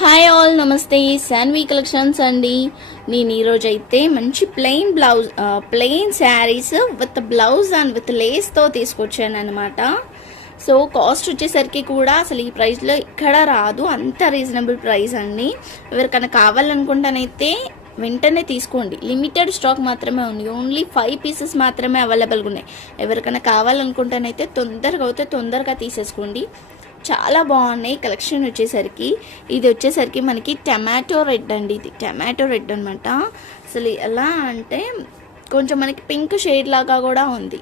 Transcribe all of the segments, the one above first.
Hi all నమస్తే. Shanvi collections అండి. నేను ఈరోజు అయితే మంచి plain blouse plain saris with blouse and with లేస్తో తీసుకొచ్చాను అనమాట సో కాస్ట్ వచ్చేసరికి కూడా అసలు ఈ ప్రైస్లో ఇక్కడ రాదు. అంత రీజనబుల్ ప్రైస్ అండి. ఎవరికైనా కావాలనుకుంటానైతే వెంటనే తీసుకోండి. లిమిటెడ్ స్టాక్ మాత్రమే ఉంది. ఓన్లీ ఫైవ్ పీసెస్ మాత్రమే అవైలబుల్గా ఉన్నాయి. ఎవరికైనా కావాలనుకుంటానైతే తొందరగా అయితే తొందరగా తీసేసుకోండి. చాలా బాగున్నాయి కలెక్షన్ వచ్చేసరికి. ఇది వచ్చేసరికి మనకి టమాటో రెడ్ అండి ఇది. టమాటో రెడ్ అనమాట అసలు ఎలా అంటే కొంచెం మనకి పింక్ షేడ్ లాగా కూడా ఉంది.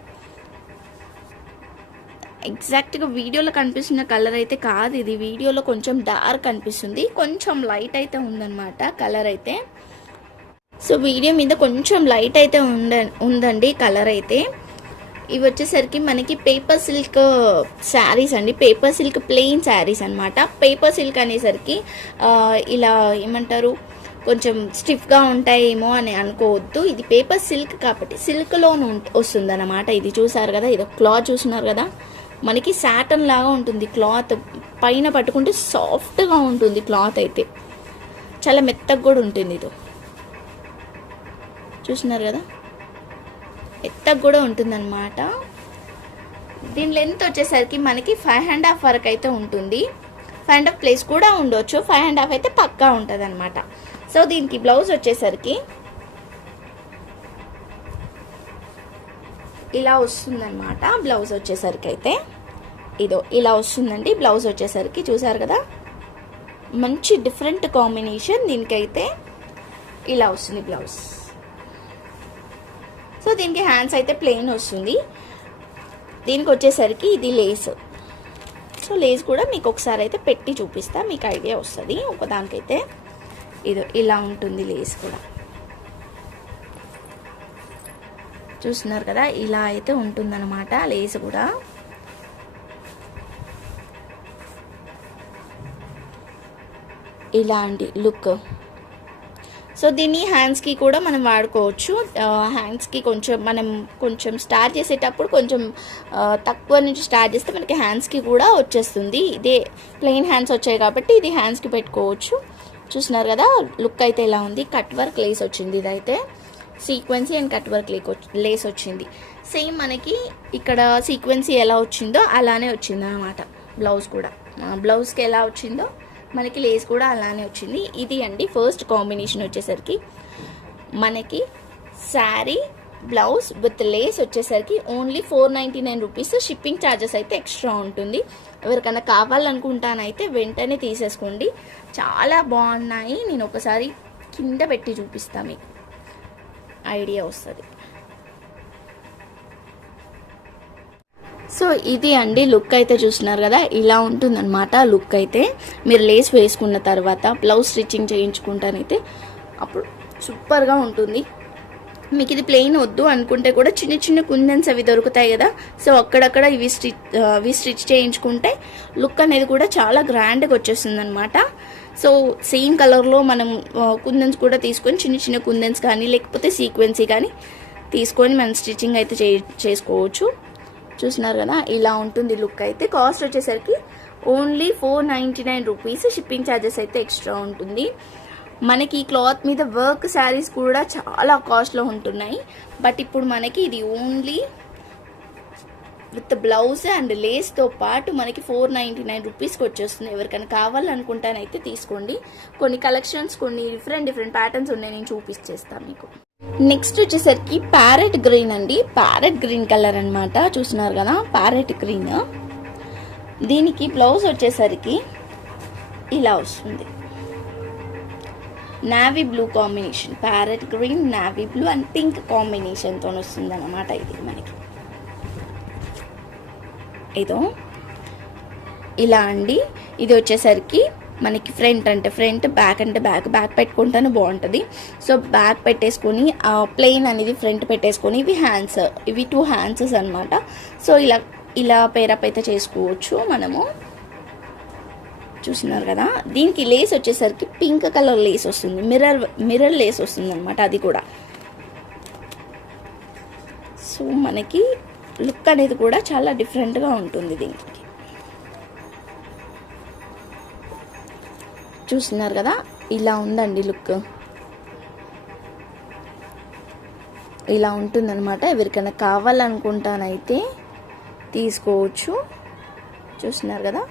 ఎగ్జాక్ట్గా వీడియోలో కనిపిస్తున్న కలర్ అయితే కాదు ఇది. వీడియోలో కొంచెం డార్క్ అనిపిస్తుంది. కొంచెం లైట్ అయితే ఉందన్నమాట కలర్ అయితే. సో వీడియో మీద కొంచెం లైట్ అయితే ఉంద ఉందండి కలర్ అయితే. ఇవి వచ్చేసరికి మనకి పేపర్ సిల్క్ శారీస్ అండి. పేపర్ సిల్క్ ప్లెయిన్ శారీస్ అనమాట పేపర్ సిల్క్ అనేసరికి ఇలా ఏమంటారు? కొంచెం స్టిఫ్గా ఉంటాయేమో అని అనుకోవద్దు. ఇది పేపర్ సిల్క్ కాబట్టి సిల్క్లోనూ వస్తుంది అనమాట ఇది చూసారు కదా? ఇది క్లాత్ చూస్తున్నారు కదా? మనకి సాటన్ లాగా ఉంటుంది క్లాత్ పైన పట్టుకుంటే సాఫ్ట్గా ఉంటుంది క్లాత్ అయితే. చాలా మెత్తగా కూడా ఉంటుంది ఇది. చూస్తున్నారు కదా? ఎత్తగా కూడా ఉంటుందన్నమాట. దీని లెంత్ వచ్చేసరికి మనకి ఫైవ్ అండ్ హాఫ్ వరకు అయితే ఉంటుంది. ఫైవ్ అండ్ హాఫ్ ప్లేస్ కూడా ఉండొచ్చు. ఫైవ్ అండ్ హాఫ్ అయితే పక్కా ఉంటుంది అనమాట సో దీనికి బ్లౌజ్ వచ్చేసరికి ఇలా వస్తుందన్నమాట. బ్లౌజ్ వచ్చేసరికి అయితే ఇదో ఇలా వస్తుందండి. బ్లౌజ్ వచ్చేసరికి చూసారు కదా? మంచి డిఫరెంట్ కాంబినేషన్ దీనికైతే ఇలా వస్తుంది బ్లౌజ్ సో దీనికి హ్యాండ్స్ అయితే ప్లెయిన్ వస్తుంది. దీనికి వచ్చేసరికి ఇది లేస్. సో లేస్ కూడా మీకు ఒకసారి అయితే పెట్టి చూపిస్తా మీకు ఐడియా వస్తుంది. ఒకదానికైతే ఇది ఇలా ఉంటుంది లేస్ కూడా. చూస్తున్నారు కదా ఇలా అయితే ఉంటుందన్నమాట లేస్ కూడా. ఇలాంటి లుక్. సో దీన్ని హ్యాండ్స్కి కూడా మనం వాడుకోవచ్చు. హ్యాండ్స్కి కొంచెం మనం కొంచెం స్టార్ట్ చేసేటప్పుడు కొంచెం తక్కువ నుంచి స్టార్ట్ చేస్తే మనకి హ్యాండ్స్కి కూడా వచ్చేస్తుంది. ఇదే ప్లెయిన్ హ్యాండ్స్ వచ్చాయి కాబట్టి ఇది హ్యాండ్స్కి పెట్టుకోవచ్చు. చూస్తున్నారు కదా లుక్ అయితే ఇలా ఉంది? కట్ వర్క్ లేస్ వచ్చింది ఇదైతే. Sequins and cut work lace వచ్చింది. సేమ్ మనకి ఇక్కడ సీక్వెన్సీ ఎలా వచ్చిందో అలానే వచ్చింది అనమాట బ్లౌజ్ కూడా. బ్లౌజ్కి ఎలా వచ్చిందో మనకి లేస్ కూడా అలానే వచ్చింది. ఇది అండి ఫస్ట్ కాంబినేషన్ వచ్చేసరికి. మనకి శారీ బ్లౌజ్ విత్ లేస్ వచ్చేసరికి only four ninety nine rupees shipping charges అయితే ఎక్స్ట్రా ఉంటుంది. ఎవరికైనా కావాలనుకుంటానైతే వెంటనే తీసేసుకోండి. చాలా బాగున్నాయి. నేను ఒకసారి కింద పెట్టి చూపిస్తా మీకు. ఐడియా వస్తుంది. సో ఇది అండి లుక్ అయితే చూస్తున్నారు కదా ఇలా ఉంటుందన్నమాట లుక్ అయితే. మీరు లేస్ వేసుకున్న తర్వాత బ్లౌజ్ స్టిచ్చింగ్ చేయించుకుంటానైతే అప్పుడు సూపర్గా ఉంటుంది. మీకు ఇది ప్లెయిన్ వద్దు అనుకుంటే కూడా చిన్న చిన్న కుందన్స్ అవి దొరుకుతాయి కదా సో అక్కడక్కడ ఇవి స్టిచ్ అవి స్టిచ్ చేయించుకుంటే లుక్ అనేది కూడా చాలా గ్రాండ్గా వచ్చేస్తుంది అనమాట సో సేమ్ కలర్లో మనం కుందన్స్ కూడా తీసుకొని చిన్న చిన్న కుందన్స్ కానీ లేకపోతే సీక్వెన్సీ కానీ తీసుకొని మనం స్టిచ్చింగ్ అయితే చే చేసుకోవచ్చు. చూస్తున్నారు కదా ఇలా ఉంటుంది లుక్ అయితే. కాస్ట్ వచ్చేసరికి only four ninety nine rupees. Shipping charges అయితే ఎక్స్ట్రా ఉంటుంది. మనకి ఈ క్లాత్ మీద వర్క్ శారీస్ కూడా చాలా కాస్ట్లో ఉంటున్నాయి. బట్ ఇప్పుడు మనకి ఇది ఓన్లీ విత్ బ్లౌజ్ అండ్ లేస్తో పాటు మనకి ఫోర్ నైంటీ నైన్ రూపీస్కి వచ్చేస్తుంది. ఎవరికైనా కావాలనుకుంటానైతే తీసుకోండి. కొన్ని కలెక్షన్స్ కొన్ని డిఫరెంట్ డిఫరెంట్ ప్యాటర్న్స్ ఉన్నాయి. నేను చూపించేస్తాను మీకు. నెక్స్ట్ వచ్చేసరికి ప్యారెట్ గ్రీన్ అండి. ప్యారెట్ గ్రీన్ కలర్ అన్నమాట. చూస్తున్నారు కదా ప్యారెట్ గ్రీన్. దీనికి బ్లౌజ్ వచ్చేసరికి ఇలా వస్తుంది. Navy blue combination parrot green navy blue and pink కాంబినేషన్తో వస్తుంది అనమాట ఇది మనకి. ఏదో ఇలా అండి. ఇది వచ్చేసరికి మనకి ఫ్రంట్ అంటే ఫ్రంట్ బ్యాక్ అంటే బ్యాక్ బ్యాక్ పెట్టుకుంటేనే బాగుంటుంది. సో బ్యాక్ పెట్టేసుకొని ప్లెయిన్ అనేది ఫ్రంట్ పెట్టేసుకొని ఇవి హ్యాండ్స్ ఇవి టూ హ్యాండ్స్ అనమాట సో ఇలా ఇలా పేరప్ అయితే చేసుకోవచ్చు మనము. చూస్తున్నారు కదా? దీనికి లేస్ వచ్చేసరికి పింక్ కలర్ లేస్ వస్తుంది. మిర్రర్ మిర్రర్ లేస్ వస్తుంది అనమాట అది కూడా. సో మనకి లుక్ అనేది కూడా చాలా డిఫరెంట్గా ఉంటుంది దీనికి. చూస్తున్నారు కదా ఇలా ఉందండి లుక్. ఇలా ఉంటుందన్నమాట. ఎవరికైనా కావాలనుకుంటానైతే తీసుకోవచ్చు. చూస్తున్నారు కదా.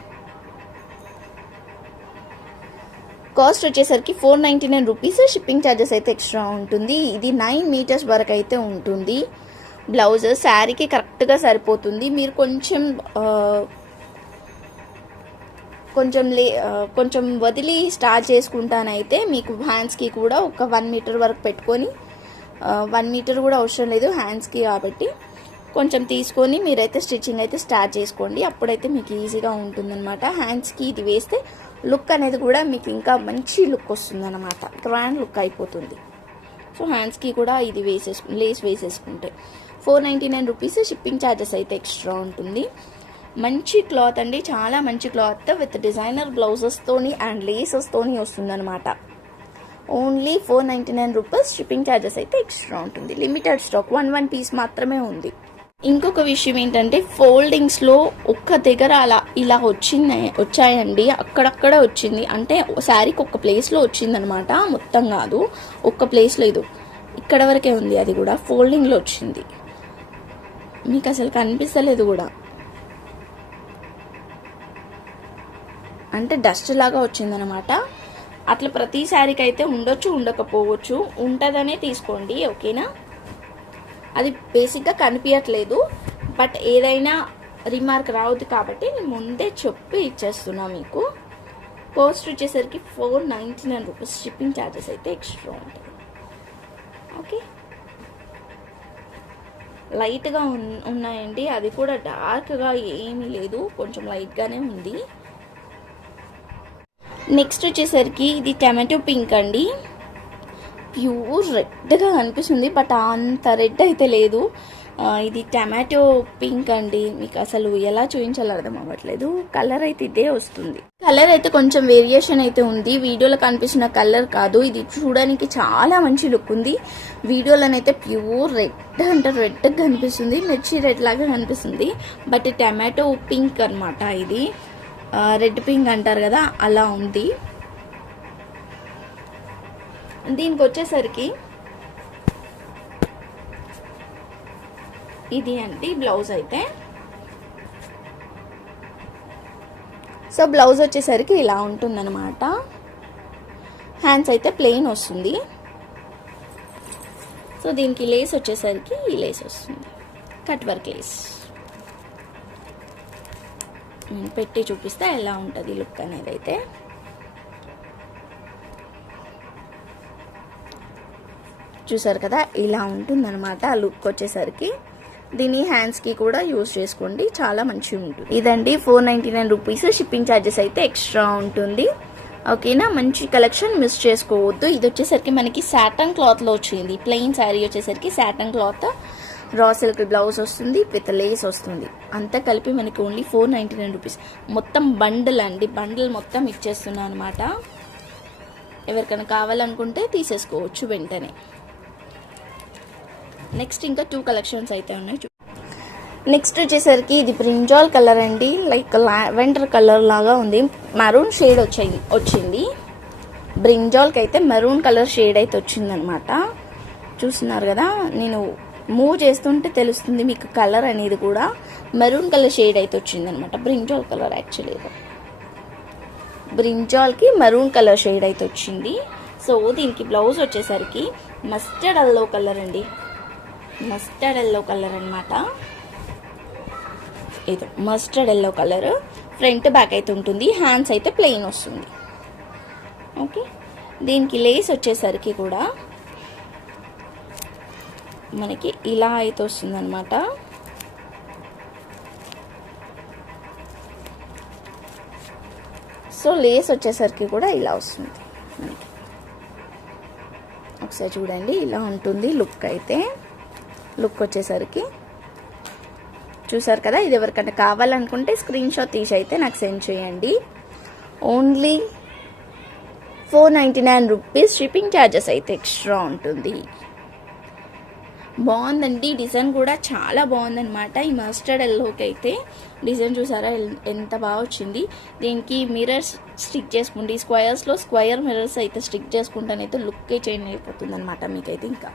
కాస్ట్ వచ్చేసరికి four ninety nine rupees. Shipping charges అయితే ఎక్స్ట్రా ఉంటుంది. ఇది నైన్ మీటర్స్ వరకు అయితే ఉంటుంది. బ్లౌజ్ శారీకి కరెక్ట్గా సరిపోతుంది. మీరు కొంచెం కొంచెం లే కొంచెం వదిలి స్టార్ట్ చేసుకుంటానైతే మీకు హ్యాండ్స్కి కూడా ఒక వన్ మీటర్ వరకు పెట్టుకొని వన్ మీటర్ కూడా అవసరం లేదు హ్యాండ్స్కి కాబట్టి. కొంచెం తీసుకొని మీరైతే స్టిచ్చింగ్ అయితే స్టార్ట్ చేసుకోండి. అప్పుడైతే మీకు ఈజీగా ఉంటుందన్నమాట. హ్యాండ్స్కి ఇది వేస్తే లుక్ అనేది కూడా మీకు ఇంకా మంచి లుక్ వస్తుందన్నమాట. గ్రాండ్ లుక్ అయిపోతుంది. సో హ్యాండ్స్కి కూడా ఇది వేసేసుకు లేస్ వేసేసుకుంటే. Four ninety nine rupees shipping charges అయితే ఎక్స్ట్రా ఉంటుంది. మంచి క్లాత్ అండి చాలా మంచి క్లాత్ విత్ డిజైనర్ బ్లౌజెస్తోని అండ్ లేసెస్తోని వస్తుందన్నమాట. Only four ninety nine rupees shipping charges అయితే ఎక్స్ట్రా ఉంటుంది. Limited stock one one piece మాత్రమే ఉంది. ఇంకొక విషయం ఏంటంటే ఫోల్డింగ్స్లో ఒక్క దగ్గర అలా ఇలా వచ్చింది వచ్చాయండి. అక్కడక్కడ వచ్చింది. అంటే శారీకి ఒక్క ప్లేస్లో వచ్చిందనమాట మొత్తం కాదు. ఒక్క ప్లేస్లో ఇది. ఇక్కడ వరకే ఉంది అది కూడా. ఫోల్డింగ్లో వచ్చింది. మీకు అసలు కనిపిస్తలేదు కూడా. అంటే డస్ట్ లాగా వచ్చిందనమాట. అట్లా ప్రతి శారీకి అయితే ఉండొచ్చు ఉండకపోవచ్చు. ఉంటుందనే తీసుకోండి ఓకేనా? అది బేసిక్గా కనిపించట్లేదు బట్ ఏదైనా రిమార్క్ రావద్దు కాబట్టి నేను ముందే చెప్పి ఇచ్చేస్తున్నా మీకు. కాస్ట్ వచ్చేసరికి four ninety nine rupees shipping charges అయితే ఎక్స్ట్రా ఉంటాయి. ఓకే? లైట్గా ఉన్- ఉన్నాయండి. అది కూడా డార్క్గా ఏమీ లేదు. కొంచెం లైట్గానే ఉంది. నెక్స్ట్ వచ్చేసరికి ఇది టమాటో పింక్ అండి. ప్యూర్ రెడ్గా కనిపిస్తుంది బట్ అంత రెడ్ అయితే లేదు. ఇది టమాటో పింక్ అండి. మీకు అసలు ఎలా చూపించాలో అర్థం అవ్వట్లేదు. కలర్ అయితే ఇదే వస్తుంది. కలర్ అయితే కొంచెం వేరియేషన్ అయితే ఉంది. వీడియోలో కనిపిస్తున్న కలర్ కాదు. ఇది చూడడానికి చాలా మంచి లుక్ ఉంది. వీడియోలోనైతే ప్యూర్ రెడ్ అంటే రెడ్గా కనిపిస్తుంది మిర్చి రెడ్ లాగా కనిపిస్తుంది. బట్ టమాటో పింక్ అన్నమాట ఇది. రెడ్ పింక్ అంటారు కదా అలా ఉంది. దీనికి వచ్చేసరికి ఇది అండి బ్లౌజ్ అయితే. సో బ్లౌజ్ వచ్చేసరికి ఇలా ఉంటుందన్నమాట. హ్యాండ్స్ అయితే ప్లెయిన్ వస్తుంది. సో దీనికి లేస్ వచ్చేసరికి ఈ లేస్ వస్తుంది. Cut work lace. పెట్టి చూపిస్తే ఎలా ఉంటుంది లుక్ అనేది అయితే. చూసారు కదా ఇలా ఉంటుందన్నమాట ఆ లుక్ వచ్చేసరికి. దీని హ్యాండ్స్కి కూడా యూజ్ చేసుకోండి చాలా మంచిగా ఉంటుంది. ఇదండి four ninety nine rupees shipping charges అయితే ఎక్స్ట్రా ఉంటుంది. ఓకేనా మంచి కలెక్షన్ మిస్ చేసుకోవద్దు. ఇది వచ్చేసరికి మనకి సాటన్ క్లాత్లో వచ్చింది. ప్లెయిన్ శారీ వచ్చేసరికి satin cloth. Raw silk blouse వస్తుంది విత్ లేస్ వస్తుంది. అంతా కలిపి మనకి only four ninety nine rupees మొత్తం బండిల్ అండి. బండిల్ మొత్తం ఇచ్చేస్తున్నాను అనమాట ఎవరికైనా కావాలనుకుంటే తీసేసుకోవచ్చు వెంటనే. నెక్స్ట్ ఇంకా టూ కలెక్షన్స్ అయితే ఉన్నాయి. చూ- నెక్స్ట్ వచ్చేసరికి ఇది బ్రింజాల్ కలర్ అండి. లైక్ లావెండర్ కలర్ లాగా ఉంది. మెరూన్ షేడ్ వచ్చింది వచ్చింది. బ్రింజాల్కి అయితే మెరూన్ కలర్ షేడ్ అయితే వచ్చిందనమాట చూస్తున్నారు కదా నేను మూవ్ చేస్తుంటే తెలుస్తుంది మీకు కలర్ అనేది కూడా మెరూన్ కలర్ షేడ్ అయితే వచ్చిందనమాట. బ్రింజాల్ కలర్ యాక్చువల్లీ బ్రింజాల్కి మెరూన్ కలర్ షేడ్ అయితే వచ్చింది. సో దీనికి బ్లౌజ్ వచ్చేసరికి మస్టర్డ్ ఎల్లో కలర్ అండి. మస్టర్డ్ ఎల్లో కలర్ అనమాట ఇది mustard yellow colour. Front back అయితే ఉంటుంది. హ్యాండ్స్ అయితే ప్లెయిన్ వస్తుంది. ఓకే? దీనికి లేస్ వచ్చేసరికి కూడా మనకి ఇలా అయితే వస్తుంది అనమాట సో లేస్ వచ్చేసరికి కూడా ఇలా వస్తుంది మనకి. ఒకసారి చూడండి ఇలా ఉంటుంది లుక్ అయితే. లుక్ వచ్చేసరికి. చూసారు కదా ఇది ఎవరికైనా కావాలనుకుంటే స్క్రీన్ షాట్ తీసి అయితే నాకు సెండ్ చేయండి. Only four ninety nine rupees shipping charges అయితే ఎక్స్ట్రా ఉంటుంది. బాగుందండి. డిజైన్ కూడా చాలా బాగుందనమాట ఈ మస్టర్డ్ ఎల్లోకి అయితే. డిజైన్ చూసారా? ఎంత బాగా వచ్చింది. దీనికి మిర్రర్స్ స్టిక్ చేసుకోండి స్క్వయర్స్లో స్క్వయర్ మిర్రర్స్ అయితే స్టిక్ చేసుకుంటానైతే లుక్కే చేంజ్ అయిపోతుంది అనమాట మీకైతే ఇంకా.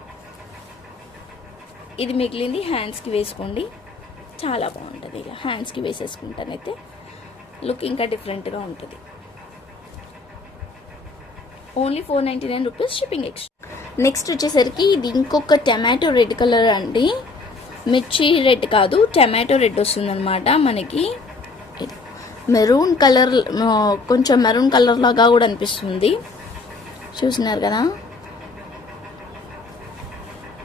ఇది మిగిలింది హ్యాండ్స్కి వేసుకోండి. చాలా బాగుంటుంది ఇలా హ్యాండ్స్కి వేసేసుకుంటానైతే లుక్ ఇంకా డిఫరెంట్గా ఉంటుంది. Only four ninety nine rupees shipping extra. Next వచ్చేసరికి ఇది ఇంకొక టమాటో రెడ్ కలర్ అండి. మిర్చి రెడ్ కాదు టమాటో రెడ్ వస్తుందన్నమాట మనకి. మెరూన్ కలర్ కొంచెం మెరూన్ కలర్ లాగా కూడా అనిపిస్తుంది. చూసినారు కదా?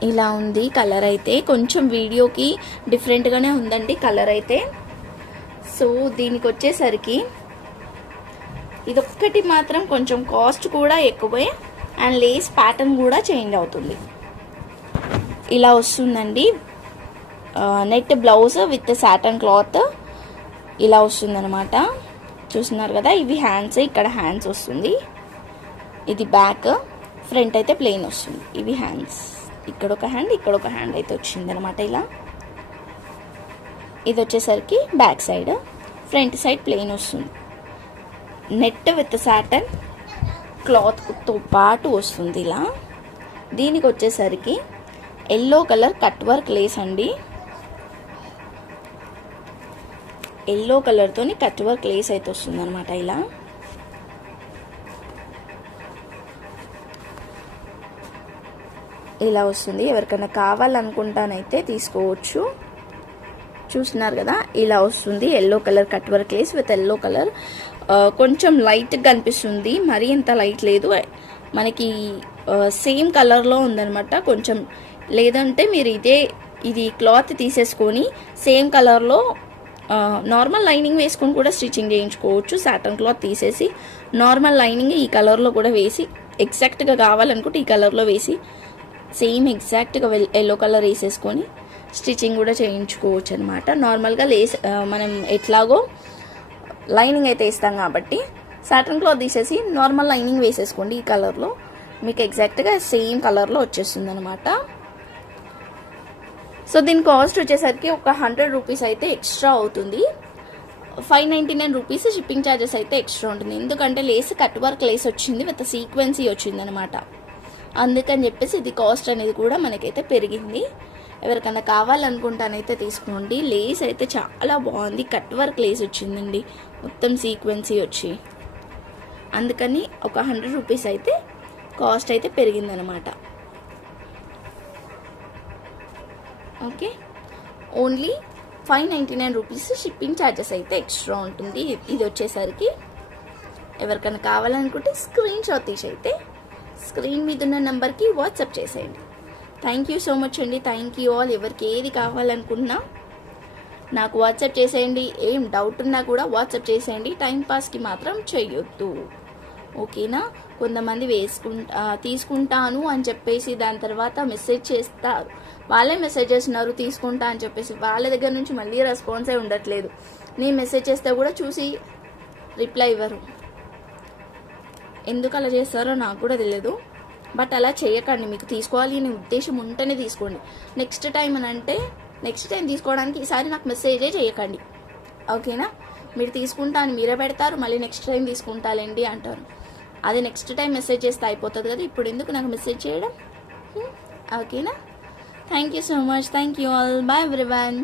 ఇలా ఉంది కలర్ అయితే. కొంచెం వీడియోకి డిఫరెంట్గానే ఉందండి కలర్ అయితే. సో దీనికి వచ్చేసరికి ఇదొక్కటి మాత్రం కొంచెం కాస్ట్ కూడా ఎక్కువే. అండ్ లేస్ ప్యాటర్న్ కూడా చేంజ్ అవుతుంది. ఇలా వస్తుందండి. Net blouse with satin cloth ఇలా వస్తుందన్నమాట. చూస్తున్నారు కదా ఇవి హ్యాండ్స్ ఇక్కడ హ్యాండ్స్ వస్తుంది. ఇది బ్యాక్ ఫ్రంట్ అయితే ప్లెయిన్ వస్తుంది. ఇవి హ్యాండ్స్. ఇక్కడ ఒక హ్యాండ్ ఇక్కడ ఒక హ్యాండ్ అయితే వచ్చింది అనమాట ఇలా. ఇది వచ్చేసరికి back side front side plain వస్తుంది. నెట్ విత్ సాటన్ క్లాత్తో పాటు వస్తుంది ఇలా. దీనికి వచ్చేసరికి yellow colour cut work lace అండి. ఎల్లో కలర్తోని కట్ వర్క్ లేస్ అయితే వస్తుంది అనమాట ఇలా. ఇలా వస్తుంది. ఎవరికైనా కావాలనుకుంటానైతే తీసుకోవచ్చు. చూస్తున్నారు కదా ఇలా వస్తుంది. Yellow colour cut work lace with yellow colour కొంచెం లైట్గా అనిపిస్తుంది. మరీ ఇంత లైట్ లేదు. మనకి సేమ్ కలర్లో ఉందనమాట కొంచెం లేదంటే మీరు ఇదే ఇది క్లాత్ తీసేసుకొని సేమ్ కలర్లో నార్మల్ లైనింగ్ వేసుకొని కూడా స్టిచ్చింగ్ చేయించుకోవచ్చు. సాటన్ క్లాత్ తీసేసి నార్మల్ లైనింగ్ ఈ కలర్లో కూడా వేసి ఎగ్జాక్ట్గా కావాలనుకుంటే ఈ కలర్లో వేసి సేమ్ ఎగ్జాక్ట్గా ఎల్లో కలర్ వేసేసుకొని స్టిచ్చింగ్ కూడా చేయించుకోవచ్చు అనమాట నార్మల్గా లేస్ మనం ఎట్లాగో లైనింగ్ అయితే వేస్తాం కాబట్టి సాటన్ క్లాత్ తీసేసి నార్మల్ లైనింగ్ వేసేసుకోండి ఈ కలర్లో. మీకు ఎగ్జాక్ట్గా సేమ్ కలర్లో వచ్చేస్తుంది అనమాట సో దీని కాస్ట్ వచ్చేసరికి ఒక హండ్రెడ్ రూపీస్ అయితే ఎక్స్ట్రా అవుతుంది. Five ninety nine rupees shipping charges అయితే ఎక్స్ట్రా ఉంటుంది. ఎందుకంటే లేస్ కట్ వర్క్ లేస్ వచ్చింది విత్ సీక్వెన్సీ వచ్చింది అనమాట అందుకని చెప్పేసి ఇది కాస్ట్ అనేది కూడా మనకైతే పెరిగింది. ఎవరికైనా కావాలనుకుంటానైతే తీసుకోండి. లేస్ అయితే చాలా బాగుంది. కట్ వర్క్ లేస్ వచ్చిందండి. మొత్తం సీక్వెన్సీ వచ్చి. అందుకని ఒక హండ్రెడ్ రూపీస్ అయితే కాస్ట్ అయితే పెరిగిందనమాట. Okay. Only five ninety nine rupees shipping charges అయితే ఎక్స్ట్రా ఉంటుంది. ఇది వచ్చేసరికి ఎవరికైనా కావాలనుకుంటే స్క్రీన్ షాట్ తీసి అయితే స్క్రీన్ మీద ఉన్న నెంబర్కి వాట్సాప్ చేసేయండి. థ్యాంక్ యూ సో మచ్ అండి. థ్యాంక్ యూ ఆల్ ఎవరికి ఏది కావాలనుకున్నా నాకు వాట్సాప్ చేసేయండి. ఏం డౌట్ ఉన్నా కూడా వాట్సాప్ చేసేయండి. టైంపాస్కి మాత్రం చేయొద్దు. ఓకేనా? కొంతమంది వేసుకుంటా తీసుకుంటాను అని చెప్పేసి దాని తర్వాత మెసేజ్ చేస్తారు వాళ్ళే మెసేజ్ చేస్తున్నారు తీసుకుంటా అని చెప్పేసి వాళ్ళ దగ్గర నుంచి మళ్ళీ రెస్పాన్సే ఉండట్లేదు. నేను మెసేజ్ చేస్తే కూడా చూసి రిప్లై ఇవ్వరు. ఎందుకు అలా చేస్తారో నాకు కూడా తెలియదు బట్ అలా చేయకండి మీకు తీసుకోవాలి అనే ఉద్దేశం ఉంటేనే తీసుకోండి. నెక్స్ట్ టైం అని అంటే నెక్స్ట్ టైం తీసుకోవడానికి ఈసారి నాకు మెసేజే చేయకండి. ఓకేనా? మీరు తీసుకుంటా అని మీరే పెడతారు మళ్ళీ నెక్స్ట్ టైం తీసుకుంటాలేండి అంటారు. అదే నెక్స్ట్ టైం మెసేజ్ చేస్తే అయిపోతుంది కదా ఇప్పుడు ఎందుకు నాకు మెసేజ్ చేయడం? ఓకేనా? Thank you so much thank you all bye everyone